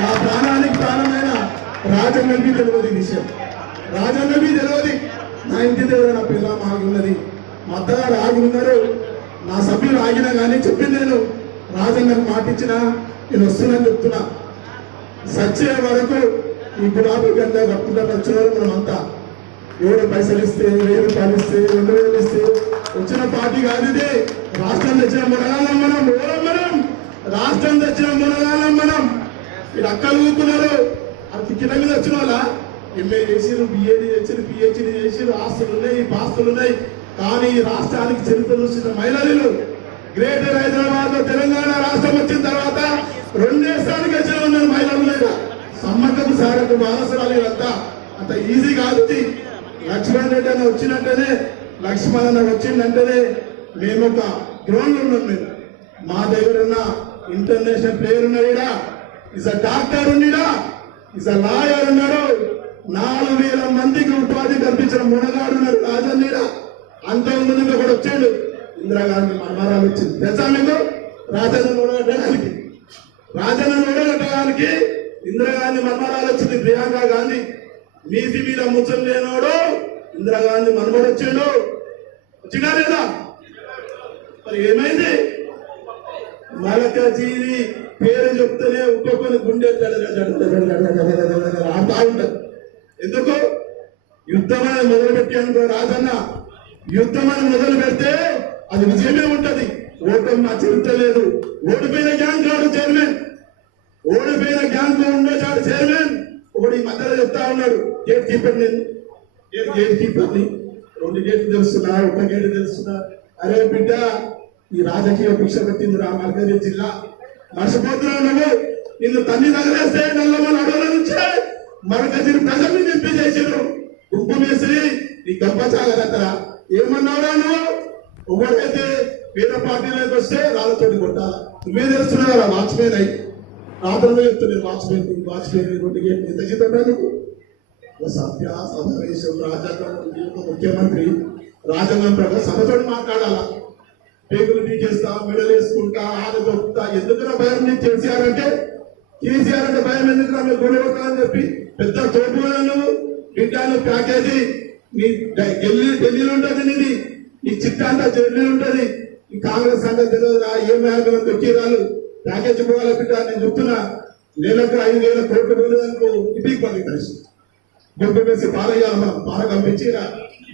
నా ప్రాణానికి ప్రాణమైన రాజన్నకి తెలియదు ఈ విషయం. రాజన్నకి తెలియదు నా ఇంటి దగ్గర నా పిల్ల ఆగి ఉన్నది, మా అత్తగారు ఆగి ఉన్నారు, నా సభ్యులు ఆగినా కానీ చెప్పింది నేను రాజన్నకు మాటిచ్చిన నేను వస్తున్నాను చెప్తున్నా. సచ్చే వరకు ఈ గులాబీ గంట కట్టుకుంటా వచ్చిన మనమంతా ఎవరు పైసలు ఇస్తే 1000 రూపాయలు ఇస్తే 2000 ఇస్తే వచ్చిన పార్టీ కాదు ఇది. రాష్ట్రం తెచ్చిన మునగాలం మనం రాష్ట్రం తెచ్చిన మునగాలం మనం. మీరు అక్కలు ఊపుకున్నారు అది కింద మీద వచ్చిన వాళ్ళ ఎంఏ చేసిరు, బిఏడి చేసిరు, పిహెచ్డి చేసిరు, ఆస్తులు ఉన్నాయి, పాస్తులు ఉన్నాయి. కానీ ఈ రాష్ట్రానికి చరిత్ర చూసిన మహిళలు గ్రేటర్ హైదరాబాద్ లో తెలంగాణ రాష్ట్రం వచ్చిన తర్వాత 2 స్థానానికి వచ్చిన ఉన్నారు మహిళలు. లేదా సమ్మక్కకు సారకు వారసురాలు అంతా అంత ఈజీ కాదు. లక్ష్మణ్ రెడ్డి అన్న వచ్చినట్టనే, లక్ష్మణ్ అన్న వచ్చిందంటేనే మేము ఒక గ్రౌండ్ ఉన్నాం. మేము మా దగ్గర ఉన్న ఇంటర్నేషనల్ ప్లేయర్ ఉన్నాడా, ఇస్ అ డాక్టర్ ఉన్నాడా, ఇస్ అ లాయర్ ఉన్నాడు, 4000 మందికి ఉపాధి కల్పించిన మునగాడు ఉన్నాడు రాజన్నీడా. అంతకుముందుగా కూడా వచ్చాడు ఇందిరాగాంధీ మనమరాలు వచ్చింది తెలుసా మీకు. రాజన్న ఓడగట్టడానికి ఇందిరాగాంధీ మనమరాలు వచ్చింది. ప్రియాంక గాంధీ మీసి మీద ముచ్చం లేనోడు ఇందిరాగాంధీ మనమడు వచ్చాడు. వచ్చినా లేదా? మరి ఏమైంది? మలకజీవి పేరు చెప్తేనే ఒక్కొక్కరి గుండె ఆడుతూ ఉంటారు. ఎందుకు? యుద్ధమని మొదలుపెట్టాను రాజన్న. యుద్ధమని మొదలు పెడితే అది విజయమే ఉంటది. ఓటమి మా చరిత్ర లేదు. ఓడిపోయిన గ్యాంగ్ కాడు చైర్మన్, ఓడిపోయిన గ్యాంగ్ లో ఉండేచాడు చైర్మన్. ఒకటి ఈ మధ్యలో చెప్తా ఉన్నాడు గేట్ కీపర్. నేను గేట్ కీపర్ని 2 గేట్లు తెలుస్తున్నా, 1 గేటు తెలుస్తున్నా. అరే బిడ్డ, ఈ రాజకీయ భిక్ష పెట్టింది రా మల్కాజ్గిరి జిల్లా. మర్చిపోతున్నావు నువ్వు. నిన్ను తల్లి నగరేస్తే నల్లమని అడవుల నుంచే మల్కాజ్గిరి ప్రజల్ని నింపి చేసారు. గుంపు మేస్త్రి నీ గంపచాగరా ఏమన్నావురా నువ్వు? ఎవరైతే పేద పార్టీలోకి వస్తే రాళ్ళతోటి కొట్టాలా. నువ్వే తెలుస్తున్నావు కదా వాచ్మెన్ అయి. రాత్రులు చెప్తున్నాను వాచ్మెన్ 2 గేట్లు ఎంత జీతం నువ్వు? సభ్య సమావేశం రాజ్యాంగం ముఖ్యమంత్రి రాజ్యాంగం ప్రకారం సభతో మాట్లాడాలా. పేగులు నీకేస్తా, మెడలు వేసుకుంటా, ఆడ దొక్కుతా. ఎందుకురా భయం నీకు? కేసీఆర్ అంటే భయం ఎందుకురా? మీరు గొడవ అని చెప్పి పెద్ద తోపు నువ్వు. బిడ్డాను ప్యాకేజీ నీ ఢిల్లీలో ఉంటుంది, నీ చిట్టా అంతా ఢిల్లీలో ఉంటుంది. ఈ కాంగ్రెస్ సంగతి తెలియదురా. ఏమైనా దొక్కిరాలు ప్యాకేజీ పోవాలి బిడ్డ. నేను చెప్తున్నా, నెలకు 5000 కోట్లు పోలేదనుకో ఇంటికి పండి కలిసి గొప్ప వేసి పాలయ్యాలి. మనం పాల పంపించి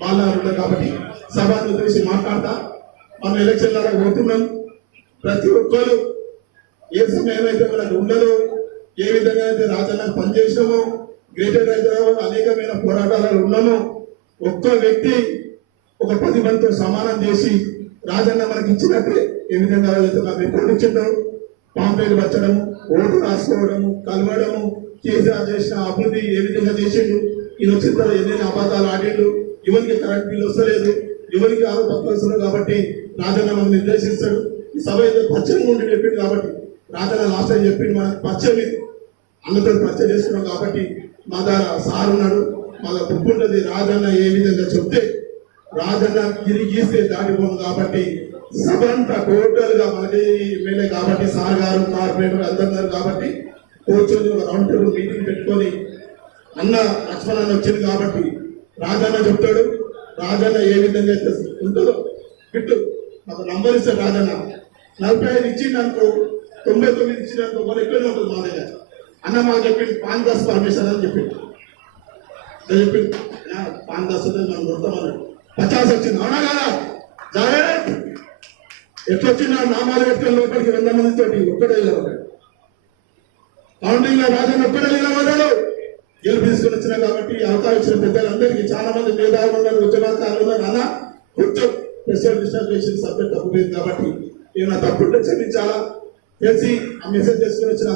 బాగా కాబట్టి సభను తెలిసి మాట్లాడతా. మనం ఎలక్షన్లలో పోతున్నాం. ప్రతి ఒక్కరు ఏ సమయం అయితే మనకు ఉండదో, ఏ విధంగా అయితే రాజన్నకు పనిచేసినామో, గ్రేటర్ హైదరాబాద్ అనేకమైన పోరాటాలు ఉన్నామో, ఒక్క వ్యక్తి ఒక 10 మందితో సమానం చేసి రాజన్న మనకి ఇచ్చినట్టే ఏ విధంగా ఇచ్చిండో పాంపేలు వచ్చడము, ఓటు రాసుకోవడము, కలవడము, కేసీఆర్ చేసిన అభివృద్ధి ఏ విధంగా చేసిండు, ఈయన వచ్చిన తర్వాత ఎన్ని అబద్ధాలు ఆడిండు, ఎవరికి కరెంట్ బిల్లు వస్తలేదు, ఎవరికి ఆరోపణలు వస్తున్నాడు. కాబట్టి రాజన్న మనం నిర్దేశిస్తాడు. ఈ సభ ఏదో పరిచయం ఉండి చెప్పింది కాబట్టి రాజన్న లాస్ట్ టైం చెప్పింది మనకు పరిచయం ఇది. అన్నతో పరిచయం చేసుకున్నాం కాబట్టి మా ద్వారా సార్ ఉన్నాడు, మా బుక్ ఉంటుంది. రాజన్న ఏ విధంగా చెప్తే రాజన్న గీస్తే దాటిపోను. కాబట్టి సభ అంతా టోటల్ గా మనకి ఎమ్మెల్యే కాబట్టి సార్ గారు, కార్పొరేటర్ అందరు కాబట్టి కూర్చొని ఒక రౌండ్ టేబుల్ మీటింగ్ పెట్టుకొని అన్న లక్ష్మణ్ అన్న వచ్చింది కాబట్టి రాజన్న చెప్తాడు. రాజన్న ఏ విధంగా అయితే ఉంటుందో బిట్టు నాకు నంబర్ ఇస్తాడు రాజన్న. 45 ఇచ్చింది అనుకో, 99 ఇచ్చింది అనుకో, మన ఎక్కడనే ఉంటుంది మా దగ్గర. అన్న మాకు చెప్పింది 5-10 పర్మిషన్ అని చెప్పింది. చెప్పింది 5-10 మనం కొడతామన్నాడు. 50 వచ్చింది. అవునా కదా? జాగ్రత్త. ఎట్లొచ్చింది? నామాలు పెట్టుకుని లోపలికి 100 మందితో ఒక్కడే నిలబడ్డాడు. కౌంటింగ్ లో రాజన్న ఒక్కడే నిలబడ్డాడు. గెలుపు తీసుకుని వచ్చినా కాబట్టి అవకాశం ఇచ్చిన పెద్దలందరికీ, చాలా మంది మేధావులు ఉన్నారు, ఉద్యమకారులు ఉన్నారు. అన్న కొంచెం స్పెషల్ డిస్టర్బేషన్ సబ్జెక్ట్ తప్పిపోయింది కాబట్టి ఏమైనా తప్పుంటే క్షమించాలా తెలిసి ఆ మెసేజ్ చేసుకుని వచ్చిన